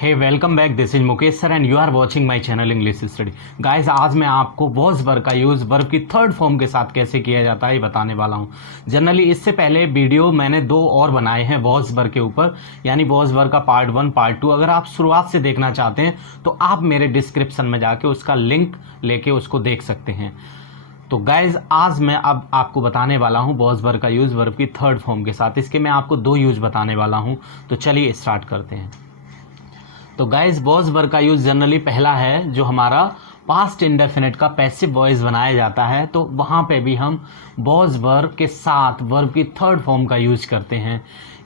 Hey welcome back, this is Mukesh sir and you are watching my channel English study. Guys, आज मैं आपको was verb का use verb की third form के साथ कैसे किया जाता है ये बताने वाला हूं। जनरली इससे पहले वीडियो मैंने 2 और बनाए हैं वॉज वर्ब के ऊपर, यानी वॉज वर्ब का पार्ट 1 पार्ट 2। अगर आप शुरुआत से देखना चाहते हैं तो आप मेरे डिस्क्रिप्शन में जाके उसका लिंक लेके उसको देख सकते हैं। तो गाइज, आज मैं अब आपको बताने वाला हूं वॉज वर्ब का यूज वर्ब की थर्ड फॉर्म के साथ। इसके मैं आपको 2 यूज बताने वाला हूं, तो चलिए स्टार्ट करते हैं। तो गाइज, वॉज वर्ब का यूज जनरली पहला है जो हमारा पास्ट इंडेफिनिट का पैसिव वॉइस बनाया जाता है, तो वहां पे भी हम वॉज वर्ब के साथ वर्ब की थर्ड फॉर्म का यूज करते हैं।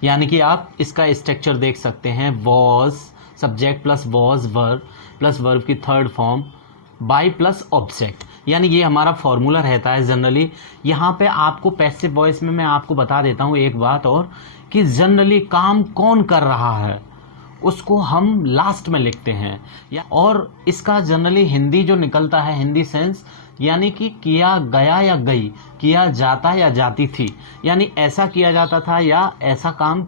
यानी कि आप इसका स्ट्रक्चर देख सकते हैं, was subject plus was verb plus verb की third form by plus object, यानी ये हमारा फॉर्मूला रहता है जनरली। यहाँ पे आपको पैसिव वॉइस में मैं आपको बता देता हूँ एक बात और, कि जनरली काम कौन कर रहा है उसको हम लास्ट में लिखते हैं। और इसका जनरली हिंदी जो निकलता है, हिंदी सेंस, यानी कि किया गया या गई, किया जाता या जाती थी, यानी ऐसा किया जाता था या ऐसा काम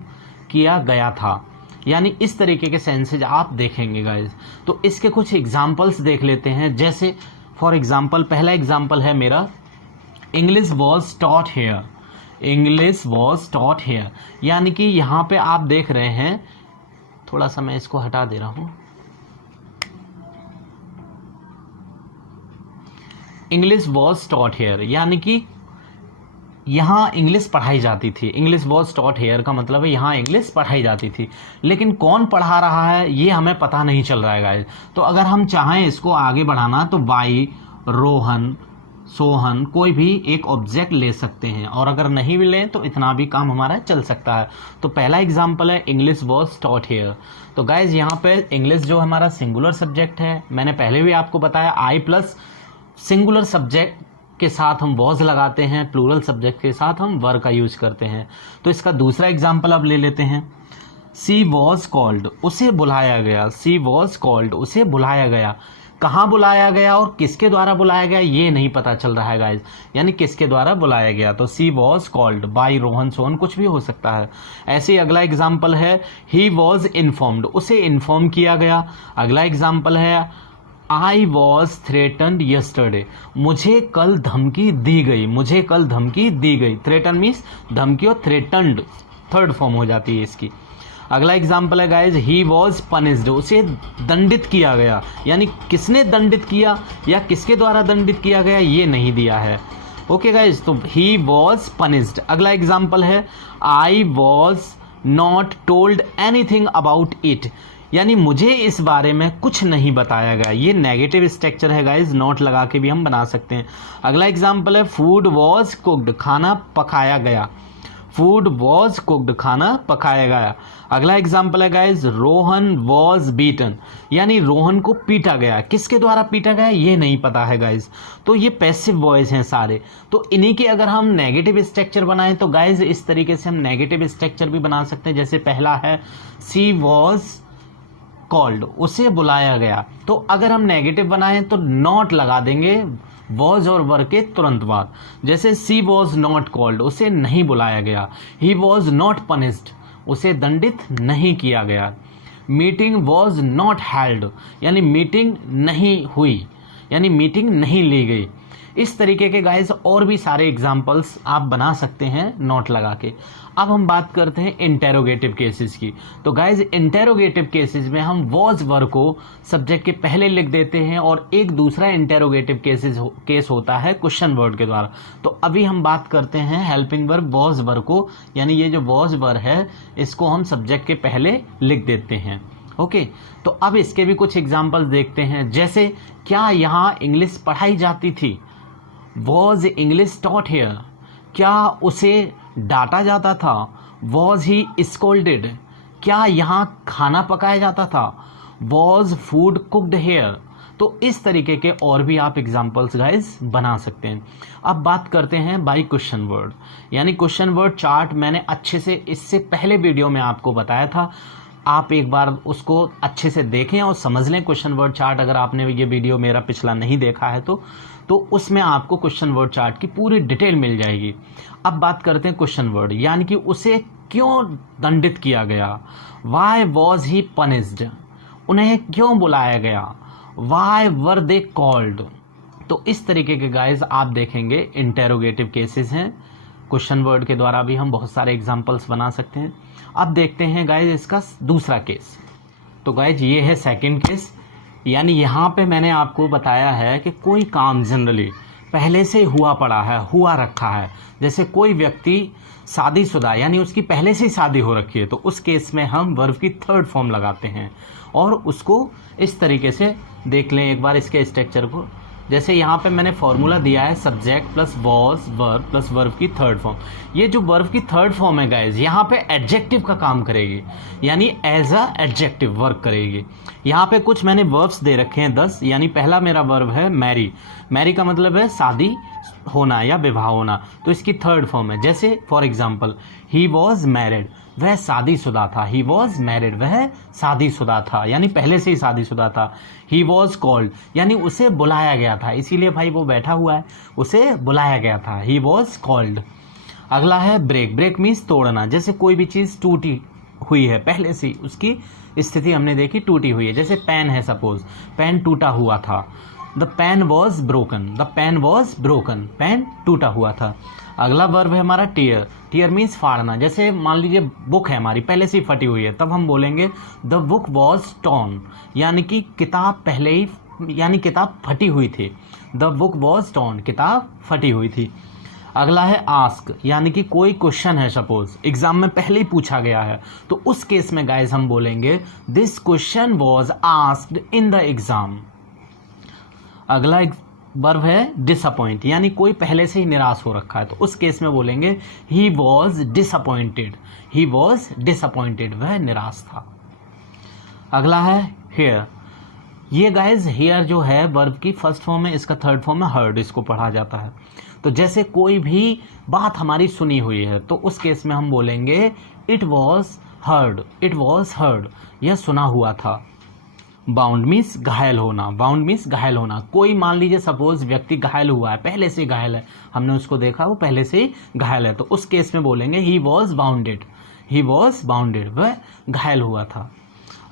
किया गया था, यानी इस तरीके के सेंसेज आप देखेंगे गाइज। तो इसके कुछ एग्जाम्पल्स देख लेते हैं। जैसे फॉर एग्जाम्पल, पहला एग्जाम्पल है मेरा, English was taught here. English was taught here, यानी कि यहाँ पे आप देख रहे हैं, थोड़ा सा मैं इसको हटा दे रहा हूं। इंग्लिश वॉज टॉट हेयर, यानी कि यहां इंग्लिश पढ़ाई जाती थी। इंग्लिश वॉज टॉट हेयर का मतलब है यहां इंग्लिश पढ़ाई जाती थी, लेकिन कौन पढ़ा रहा है ये हमें पता नहीं चल रहा है गाइस। तो अगर हम चाहें इसको आगे बढ़ाना तो बाई, रोहन, सोहन, कोई भी एक ऑब्जेक्ट ले सकते हैं, और अगर नहीं भी लें तो इतना भी काम हमारा चल सकता है। तो पहला एग्जांपल है इंग्लिश वॉज टॉट हेयर। तो गाइज, यहाँ पे इंग्लिश जो हमारा सिंगुलर सब्जेक्ट है, मैंने पहले भी आपको बताया आई प्लस सिंगुलर सब्जेक्ट के साथ हम वॉज लगाते हैं, प्लूरल सब्जेक्ट के साथ हम वर्ब का यूज करते हैं। तो इसका दूसरा एग्जाम्पल अब ले लेते हैं। सी वॉज कॉल्ड, उसे बुलाया गया। सी वॉज कॉल्ड, उसे बुलाया गया। कहाँ बुलाया गया और किसके द्वारा बुलाया गया ये नहीं पता चल रहा है गाइज, यानी किसके द्वारा बुलाया गया। तो she was called by Rohan, Sohan, कुछ भी हो सकता है। ऐसे ही अगला एग्जाम्पल है, ही वॉज इन्फॉर्म्ड, उसे इन्फॉर्म किया गया। अगला एग्जाम्पल है, आई वॉज थ्रेटन्ड यस्टरडे, मुझे कल धमकी दी गई। मुझे कल धमकी दी गई। थ्रेटन मीन्स धमकी और थ्रेटन्ड थर्ड फॉर्म हो जाती है इसकी। अगला एग्जाम्पल है गाइज, ही वॉज पनिश्ड, उसे दंडित किया गया, यानी किसने दंडित किया या किसके द्वारा दंडित किया गया ये नहीं दिया है। ओके गाइज, तो ही वॉज पनिश्ड। अगला एग्जाम्पल है, I was not told anything about it, यानी मुझे इस बारे में कुछ नहीं बताया गया। ये नेगेटिव स्ट्रक्चर है गाइज, नॉट लगा के भी हम बना सकते हैं। अगला एग्जाम्पल है, फूड वॉज कुक्ड, खाना पकाया गया। फूड वॉज कुक्ड, खाना पकाया गया। अगला एग्जाम्पल है गाइज, रोहन वॉज बीटन, यानी रोहन को पीटा गया। किसके द्वारा पीटा गया ये नहीं पता है गाइज। तो ये पैसिव वॉइस हैं सारे। तो इन्हीं के अगर हम नेगेटिव स्ट्रक्चर बनाएं तो गाइज इस तरीके से हम नेगेटिव स्ट्रक्चर भी बना सकते हैं। जैसे पहला है, सी वॉज कॉल्ड, उसे बुलाया गया। तो अगर हम नेगेटिव बनाएं तो नॉट लगा देंगे वॉज और वर्ब के तुरंत बाद। जैसे सी वॉज नॉट कॉल्ड, उसे नहीं बुलाया गया। ही वॉज नॉट पनिश्ड, उसे दंडित नहीं किया गया। मीटिंग वॉज नॉट हेल्ड, यानी मीटिंग नहीं हुई, यानी मीटिंग नहीं ली गई। इस तरीके के गाइस और भी सारे एग्जाम्पल्स आप बना सकते हैं नोट लगा के। अब हम बात करते हैं इंटेरोगेटिव केसेस की। तो गाइस, इंटेरोगेटिव केसेस में हम वॉज वर्ब को सब्जेक्ट के पहले लिख देते हैं, और एक दूसरा इंटेरोगेटिव केस होता है क्वेश्चन वर्ड के द्वारा। तो अभी हम बात करते हैं हेल्पिंग वर्ब वॉज वर्ब को, यानी ये जो वॉज वर्ब है इसको हम सब्जेक्ट के पहले लिख देते हैं। ओके, तो अब इसके भी कुछ एग्जाम्पल्स देखते हैं। जैसे, क्या यहाँ इंग्लिश पढ़ाई जाती थी। वॉज इंग्लिश टॉट हेयर, क्या उसे डांटा जाता था। वॉज ही स्कोल्डेड, क्या यहाँ खाना पकाया जाता था। Was food cooked here. तो इस तरीके के और भी आप एग्जाम्पल्स गाइस बना सकते हैं। अब बात करते हैं बाय क्वेश्चन वर्ड, यानी क्वेश्चन वर्ड चार्ट मैंने अच्छे से इससे पहले वीडियो में आपको बताया था। आप एक बार उसको अच्छे से देखें और समझ लें क्वेश्चन वर्ड चार्ट। अगर आपने ये वीडियो मेरा पिछला नहीं देखा है तो उसमें आपको क्वेश्चन वर्ड चार्ट की पूरी डिटेल मिल जाएगी। अब बात करते हैं क्वेश्चन वर्ड, यानी कि उसे क्यों दंडित किया गया। वाई वॉज ही पनिश्ड, उन्हें क्यों बुलाया गया, वाई वर दे कॉल्ड। तो इस तरीके के गाइज आप देखेंगे इंटेरोगेटिव केसेस हैं। क्वेश्चन वर्ड के द्वारा भी हम बहुत सारे एग्जाम्पल्स बना सकते हैं। अब देखते हैं गाइज इसका दूसरा केस। तो गाइज ये है सेकंड केस, यानी यहाँ पे मैंने आपको बताया है कि कोई काम जनरली पहले से हुआ पड़ा है, हुआ रखा है। जैसे कोई व्यक्ति शादीशुदा यानी उसकी पहले से ही शादी हो रखी है, तो उस केस में हम वर्ब की थर्ड फॉर्म लगाते हैं और उसको इस तरीके से देख लें एक बार इसके स्ट्रक्चर को। जैसे यहाँ पे मैंने फॉर्मूला दिया है subject plus was verb plus verb की थर्ड फॉर्म। ये जो वर्ब की थर्ड फॉर्म है गाइज, यहाँ पे एडजेक्टिव का काम करेगी, यानी एज अ एडजेक्टिव वर्क करेगी। यहाँ पे कुछ मैंने वर्ब्स दे रखे हैं 10, यानी पहला मेरा वर्ब है मैरी। मैरी का मतलब है शादी होना या विवाह होना, तो इसकी थर्ड फॉर्म है। जैसे for example he was married, वह शादीशुदा था। ही वॉज मैरिड, वह शादीशुदा था, यानी पहले से ही शादीशुदा था। ही वॉज कॉल्ड, यानी उसे बुलाया गया था, इसीलिए भाई वो बैठा हुआ है, उसे बुलाया गया था। He was called. अगला है ब्रेक। ब्रेक मीन्स तोड़ना। जैसे कोई भी चीज़ टूटी हुई है, पहले से उसकी स्थिति हमने देखी टूटी हुई है। जैसे पेन है, सपोज पेन टूटा हुआ था। The pen was broken, the pen was broken, pen टूटा हुआ था। अगला वर्ब है हमारा टीयर। Tier means फाड़ना। जैसे मान लीजिए बुक है हमारी पहले से ही फटी हुई है, तब हम बोलेंगे द बुक वॉज टॉर्न, यानी कि किताब पहले ही, यानी किताब फटी हुई थी। द बुक वॉज टॉर्न, किताब फटी हुई थी। अगला है आस्क, यानी कि कोई क्वेश्चन है सपोज एग्जाम में पहले ही पूछा गया है, तो उस केस में गाइज हम बोलेंगे this question was asked in the exam. अगला वर्ब है डिसअपॉइंट, यानी कोई पहले से ही निराश हो रखा है, तो उस केस में बोलेंगे he was disappointed. He was disappointed, वह निराश था। अगला है हेयर। ये गाइज हेयर जो है वर्ब की फर्स्ट फॉर्म है, इसका थर्ड फॉर्म है हर्ड, इसको पढ़ा जाता है। तो जैसे कोई भी बात हमारी सुनी हुई है, तो उस केस में हम बोलेंगे it was heard. It was heard, यह सुना हुआ था। बाउंड मीन्स घायल होना। बाउंड मीन्स घायल होना। कोई मान लीजिए सपोज व्यक्ति घायल हुआ है, पहले से घायल है, हमने उसको देखा वो पहले से ही घायल है, तो उस केस में बोलेंगे he was bounded. He was bounded, वह घायल हुआ था।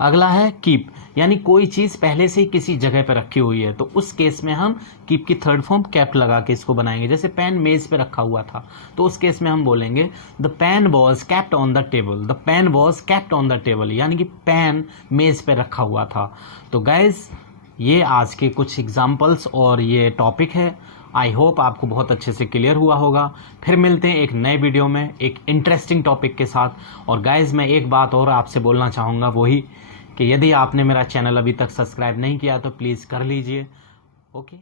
अगला है कीप, यानी कोई चीज़ पहले से ही किसी जगह पर रखी हुई है, तो उस केस में हम कीप की थर्ड फॉर्म कैप लगा के इसको बनाएंगे। जैसे पेन मेज पे रखा हुआ था, तो उस केस में हम बोलेंगे the pen was kept on the table. The pen was kept on the table, यानी कि पेन मेज पे रखा हुआ था। तो गाइज ये आज के कुछ एग्जाम्पल्स और ये टॉपिक है। आई होप आपको बहुत अच्छे से क्लियर हुआ होगा। फिर मिलते हैं एक नए वीडियो में एक इंटरेस्टिंग टॉपिक के साथ। और गाइज मैं एक बात और आपसे बोलना चाहूँगा, वही कि यदि आपने मेरा चैनल अभी तक सब्सक्राइब नहीं किया तो प्लीज़ कर लीजिए। ओके।